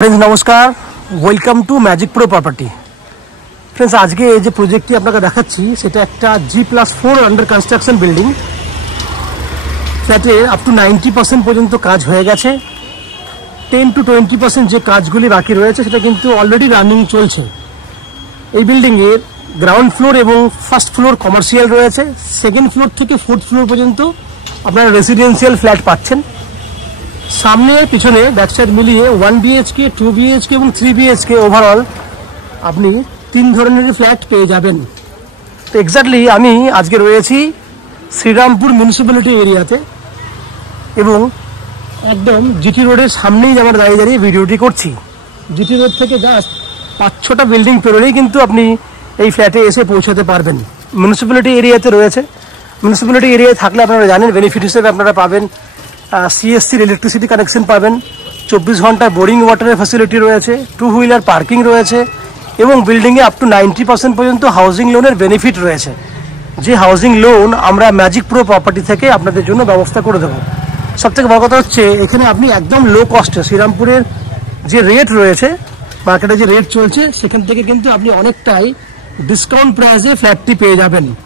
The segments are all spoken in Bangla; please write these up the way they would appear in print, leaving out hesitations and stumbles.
फ्रेंड्स नमस्कार, welcome to magic pro property. Friends आज के जो प्रोजेक्ट आपके देखाচ্ছি সেটা একটা G+4 अंडर कन्स्ट्रक्शन बिल्डिंग। फ्लैटे अप टू 90% পর্যন্ত কাজ হয়ে গেছে। 10 to 20% যে কাজগুলি বাকি রয়েছে সেটা কিন্তু অলরেডি রানিং চলছে। এই বিল্ডিং এর গ্রাউন্ড ফ্লোর এবং ফার্স্ট ফ্লোর কমার্শিয়াল রয়েছে, সেকেন্ড ফ্লোর থেকে ফোর্থ ফ্লোর পর্যন্ত আপনারা রেসিডেন্সিয়াল ফ্ল্যাট পাচ্ছেন। सामने पिछने बैक साइड मिलिए 1 BHK 2 BHK और 3 BHK ओवरऑल अपनी तीन धरनेर फ्लैट पे जाबेन। तो एक्जैक्टली आमी आज के रयेछि श्रीरामपुर म्यूनिसिपैलिटी एरियाते एवं एकदम जीटी रोडের সামনেই আমরা দাঁড়িয়ে দাঁড়িয়ে ভিডিওটি করছি। जीटी रोड থেকে জাস্ট 5-6টা বিল্ডিং পেরোলেই কিন্তু আপনি এই ফ্ল্যাটে এসে পৌঁছাতে পারবেন। म्यूनिसिपैलिटी एरियाते রয়েছে। म्यूनिसिपैलिटी एरियाয় থাকলে আপনারা জানেন বেনিফিট হিসেবে আপনারা পাবেন CSC इलेक्ट्रिसिटी कानेक्शन पाबेन, 24 घंटा बोरिंग वाटर फैसिलिटी रयेछे, 2 হুইলার पार्किंग रयेछे एवं बिल्डिंगे अप टू 90% पर्यन्त हाउसिंग लोनेर बेनिफिट रयेछे। जे हाउसिंग लोन आमरा मैजिक प्रो प्रॉपर्टी थेके आपनादेर जोन्नो व्यवस्था करे देब। सबथेके बड़ कथा हच्छे एखाने आपनि एकदम लो कस्टे श्रीरामपुरेर जे रेट रयेछे मार्केटे जे रेट चलछे सेखान थेके किन्तु आपनि अनेकटाई डिसकाउंट प्राइसे फ्लैटटी पेये जाबेन।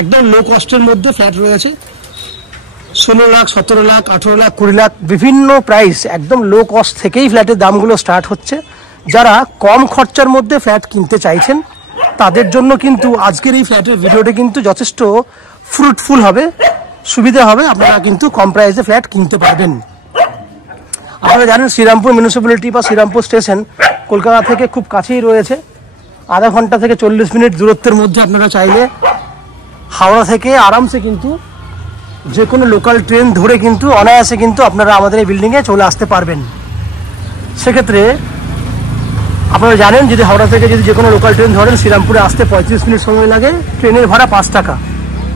एकदम लो कस्टेर मध्य फ्लैट रयेछे 16 लाख 17 लाख 18 लाख 20 लाख विभिन्न प्राइस एकदम लो कस्ट থেকেই ফ্ল্যাটের দামগুলো স্টার্ট হচ্ছে। যারা কম খরচার মধ্যে ফ্ল্যাট কিনতে চাইছেন তাদের জন্য কিন্তু আজকের এই ফ্ল্যাটের ভিডিওটি কিন্তু যথেষ্ট ফ্রুটফুল হবে, সুবিধা হবে, আপনারা কিন্তু কম প্রাইসে ফ্ল্যাট কিনতে পারবেন। আপনারা জানেন শ্রীরামপুর মিউনিসিপ্যালিটি বা শ্রীরামপুর স্টেশন কলকাতা থেকে খুব কাছেই রয়েছে। আধা ঘন্টা থেকে 40 মিনিট দূরত্বের মধ্যে আপনারা চাইলে হাওড়া থেকে আরামসে কিন্তু যে কোনো লোকাল ট্রেন ধরে কিন্তু অনায়াসে কিন্তু আপনারা আমাদের এই বিল্ডিংয়ে চলে আসতে পারবেন। সেক্ষেত্রে আপনারা জানেন যদি হাওড়া থেকে যদি যে কোনো লোকাল ট্রেন ধরেন শ্রীরামপুরে আসতে 35 মিনিট সময় লাগে, ট্রেনের ভাড়া 5 টাকা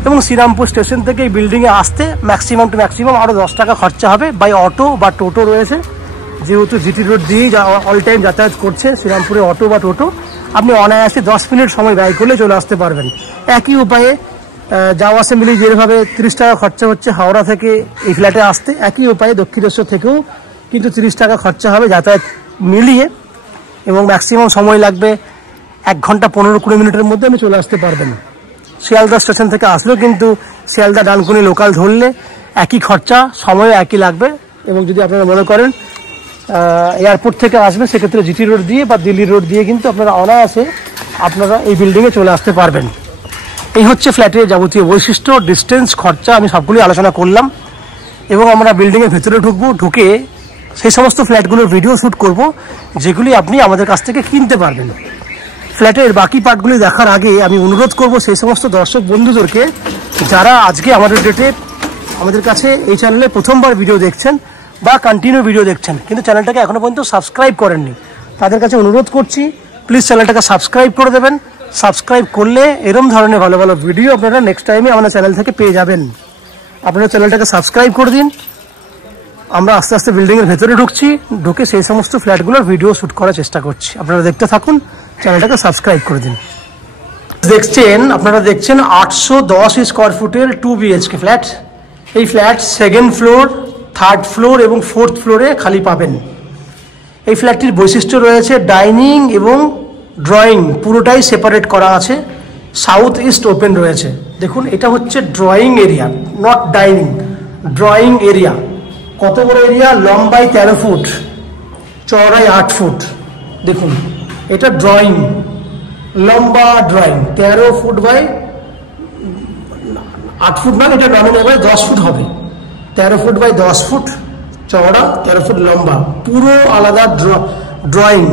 এবং শ্রীরামপুর স্টেশন থেকে এই বিল্ডিংয়ে আসতে ম্যাক্সিমাম টু ম্যাক্সিমাম আরও 10 টাকা খরচা হবে। বাই অটো বা টোটো রয়েছে, যেহেতু জিটি রোড দিয়েই অল টাইম যাতায়াত করছে শ্রীরামপুরে অটো বা টোটো, আপনি অনায়াসে 10 মিনিট সময় ব্যয় করলে চলে আসতে পারবেন। একই উপায়ে যাওয়া আসা মিলিয়ে যেভাবে 30 টাকা খরচা হচ্ছে হাওড়া থেকে এই ফ্ল্যাটে আসতে, একই উপায়ে দক্ষিণেশ্বর থেকেও কিন্তু 30 টাকা খরচা হবে যাতায়াত মিলিয়ে এবং ম্যাক্সিমাম সময় লাগবে 1 ঘন্টা 15-20 মিনিটের মধ্যে আপনি চলে আসতে পারবেন। শিয়ালদা স্টেশন থেকে আসলেও কিন্তু শিয়ালদা ডানকুনি লোকাল ধরলে একই খরচা, সময়ও একই লাগবে। এবং যদি আপনারা মনে করেন এয়ারপোর্ট থেকে আসবেন সেক্ষেত্রে জিটি রোড দিয়ে বা দিল্লি রোড দিয়ে কিন্তু আপনারা অনায়াসে আপনারা এই বিল্ডিংয়ে চলে আসতে পারবেন। এই হচ্ছে ফ্ল্যাটের যাবতীয় বৈশিষ্ট্য, ডিস্টেন্স, খরচা আমি সবগুলি আলোচনা করলাম এবং আমরা বিল্ডিংয়ের ভেতরে ঢুকবো, ঢুকে সেই সমস্ত ফ্ল্যাটগুলোর ভিডিও শ্যুট করব যেগুলি আপনি আমাদের কাছ থেকে কিনতে পারবেন। ফ্ল্যাটের বাকি পার্টগুলি দেখার আগে আমি অনুরোধ করব সেই সমস্ত দর্শক বন্ধুদেরকে যারা আজকে আমাদের ডেটে আমাদের কাছে এই চ্যানেলে প্রথমবার ভিডিও দেখছেন বা কন্টিনিউ ভিডিও দেখছেন কিন্তু চ্যানেলটাকে এখনও পর্যন্ত সাবস্ক্রাইব করেননি, তাদের কাছে অনুরোধ করছি প্লিজ চ্যানেলটাকে সাবস্ক্রাইব করে দেবেন। সাবস্ক্রাইব করলে এরকম ধরনের ভালো ভালো ভিডিও আপনারা নেক্সট টাইমে আমাদের চ্যানেল থেকে পেয়ে যাবেন। আপনারা চ্যানেলটাকে সাবস্ক্রাইব করে দিন। আমরা আস্তে আস্তে বিল্ডিংয়ের ভেতরে ঢুকছি, ঢুকে সেই সমস্ত ফ্ল্যাটগুলোর ভিডিও শ্যুট করার চেষ্টা করছি। আপনারা দেখতে থাকুন, চ্যানেলটাকে সাবস্ক্রাইব করে দিন। আপনারা দেখছেন 810 স্কোয়ার ফুটের 2 BHK ফ্ল্যাট। এই flat second floor, third floor এবং ফোর্থ ফ্লোরে খালি পাবেন। এই ফ্ল্যাটটির বৈশিষ্ট্য রয়েছে ডাইনিং এবং ড্রয়িং পুরোটাই সেপারেট করা আছে, সাউথ ইস্ট ওপেন রয়েছে। দেখুন এটা হচ্ছে drawing area, not dining, drawing area. কত বড় এরিয়া, লম্বায় 13 ফুট, চওড়ায় 8 ফুট। দেখুন এটা ড্রয়িং, লম্বা ড্রয়িং 13 ফুট বাই 8 ফুট, মানে এটা নর্মাল বাই 10 ফুট হবে। 13 ফুট বাই 10 ফুট চওড়া, 13 ফুট লম্বা, পুরো আলাদা ড্রয়িং।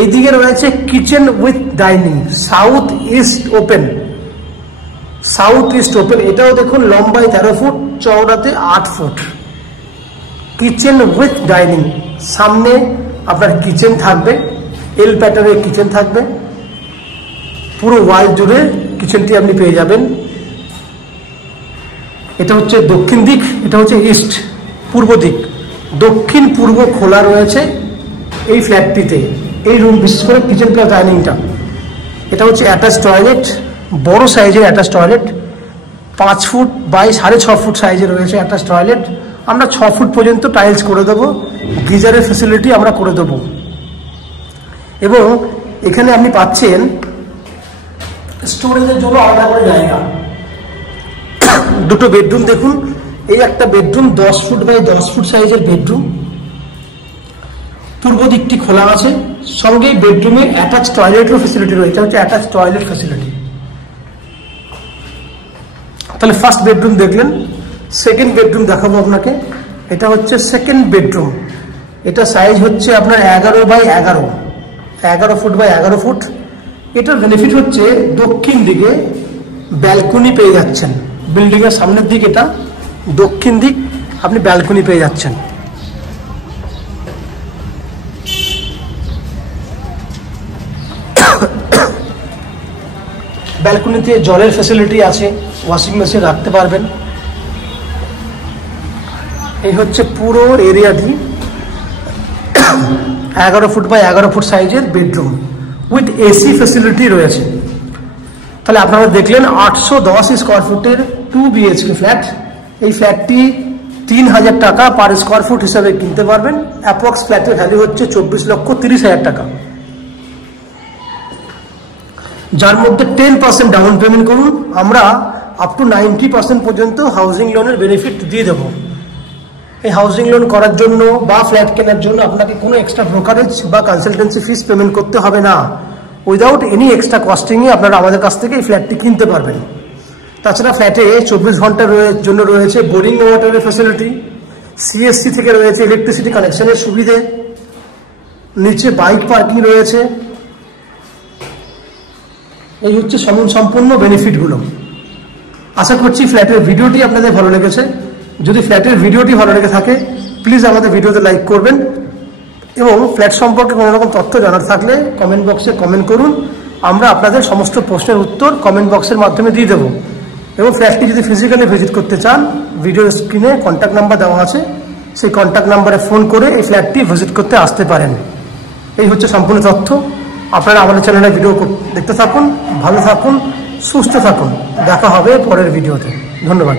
এইদিকে রয়েছে kitchen with dining, south east open, south east open. এটাও দেখুন লম্বায় 13 ফুট, চওড়াতে 8 ফুট, কিচেন উইথ ডাইনিং। সামনে আপনার কিচেন থাকবে, এল প্যাটার্নের কিচেন থাকবে, পুরো ওয়াল জুড়ে কিচেনটি আপনি পেয়ে যাবেন। এটা হচ্ছে দক্ষিণ দিক, এটা হচ্ছে ইস্ট, পূর্ব দিক। দক্ষিণ পূর্ব খোলা রয়েছে এই ফ্ল্যাটটিতে। এই রুম বিশেষ করে কিচেন প্লাস ডাইনিংটা, এটা হচ্ছে অ্যাটাচ টয়লেট, বড় সাইজের attach toilet, 5 foot by 6.5 foot সাইজে রয়েছে অ্যাটাচ টয়লেট। আমরা 6 ফুট পর্যন্ত টাইলস করে দেবো, গিজারের ফ্যাসিলিটি আমরা করে দেবো। এবং এখানে আপনি পাচ্ছেন স্টোরেজের জন্য আলাদা করে জায়গা। দুটো বেডরুম দেখুন, এই একটা বেডরুম 10 ফুট বাই 10 ফুট সাইজের বেডরুম, পূর্ব দিকটি খোলা আছে, সঙ্গে বেডরুমে অ্যাটাচ টয়লেটের ফেসিলিটি রয়েছে, হচ্ছে অ্যাটাচ টয়লেট ফেসিলিটি। তাহলে ফার্স্ট বেডরুম দেখলেন, সেকেন্ড বেডরুম দেখাবো আপনাকে। এটা হচ্ছে সেকেন্ড বেডরুম, এটা সাইজ হচ্ছে আপনার 11 বাই 11 ফুট বাই 11 ফুট। এটার বেনিফিট হচ্ছে দক্ষিণ দিকে ব্যালকনি পেয়ে যাচ্ছেন, বিল্ডিং এর সামনের দিক, এটা দক্ষিণ দিক, আপনি ব্যালকনি পেয়ে যাচ্ছেন। ব্যালকনিতে জলের ফ্যাসিলিটি আছে, ওয়াশিং মেশিন রাখতে পারবেন। এই হচ্ছে পুরো এরিয়াটি 11 ফুট বাই 11 ফুট সাইজের বেডরুম উইথ এসি ফ্যাসিলিটি রয়েছে। তাহলে আপনারা দেখলেন 810 স্কোয়ার ফুটের 2 BHK ফ্ল্যাট। এই ফ্ল্যাটটি 3000 টাকা পার স্কোয়ার ফুট হিসাবে কিনতে পারবেন। অ্যাপ্রক্স ফ্ল্যাটের ভ্যালু হচ্ছে 24,30,000 টাকা, যার মধ্যে 10% ডাউন পেমেন্ট করুন, আমরা আপ টু 90% পর্যন্ত হাউজিং লোনের বেনিফিট দিয়ে দেবো। এই হাউজিং লোন করার জন্য বা ফ্ল্যাট কেনার জন্য আপনাকে কোনো এক্সট্রা ব্রোকারেজ বা কনসালটেন্সি ফিস পেমেন্ট করতে হবে না। উইদাউট এনি এক্সট্রা কস্টিংয়ে আপনারা আমাদের কাছ থেকে এই ফ্ল্যাটটি কিনতে পারবেন। তাছাড়া ফ্ল্যাটে 24 ঘন্টার জন্য রয়েছে বোরিং ওয়াটারের ফ্যাসিলিটি, CSC থেকে রয়েছে ইলেকট্রিসিটি কানেকশনের সুবিধে, নিচে বাইক পার্কিং রয়েছে। এই হচ্ছে সম্পূর্ণ বেনিফিটগুলো। আশা করছি ফ্ল্যাটের ভিডিওটি আপনাদের ভালো লেগেছে। যদি ফ্ল্যাটের ভিডিওটি ভালো লেগে থাকে প্লিজ আমাদের ভিডিওতে লাইক করবেন, এবং ফ্ল্যাট সম্পর্কে কোনো রকম তথ্য জানার থাকলে কমেন্ট বক্সে কমেন্ট করুন। আমরা আপনাদের সমস্ত প্রশ্নের উত্তর কমেন্ট বক্সের মাধ্যমে দিয়ে দেবো। এবং ফ্ল্যাটটি যদি ফিজিক্যালি ভিজিট করতে চান, ভিডিও স্ক্রিনে কন্ট্যাক্ট নাম্বার দেওয়া আছে, সেই কন্ট্যাক্ট নাম্বারে ফোন করে এই ফ্ল্যাটটি ভিজিট করতে আসতে পারেন। এই হচ্ছে সম্পূর্ণ তথ্য। আপনারা আমাদের চ্যানেলে ভিডিও দেখতে থাকুন, ভালো থাকুন, সুস্থ থাকুন। দেখা হবে পরের ভিডিওতে। ধন্যবাদ।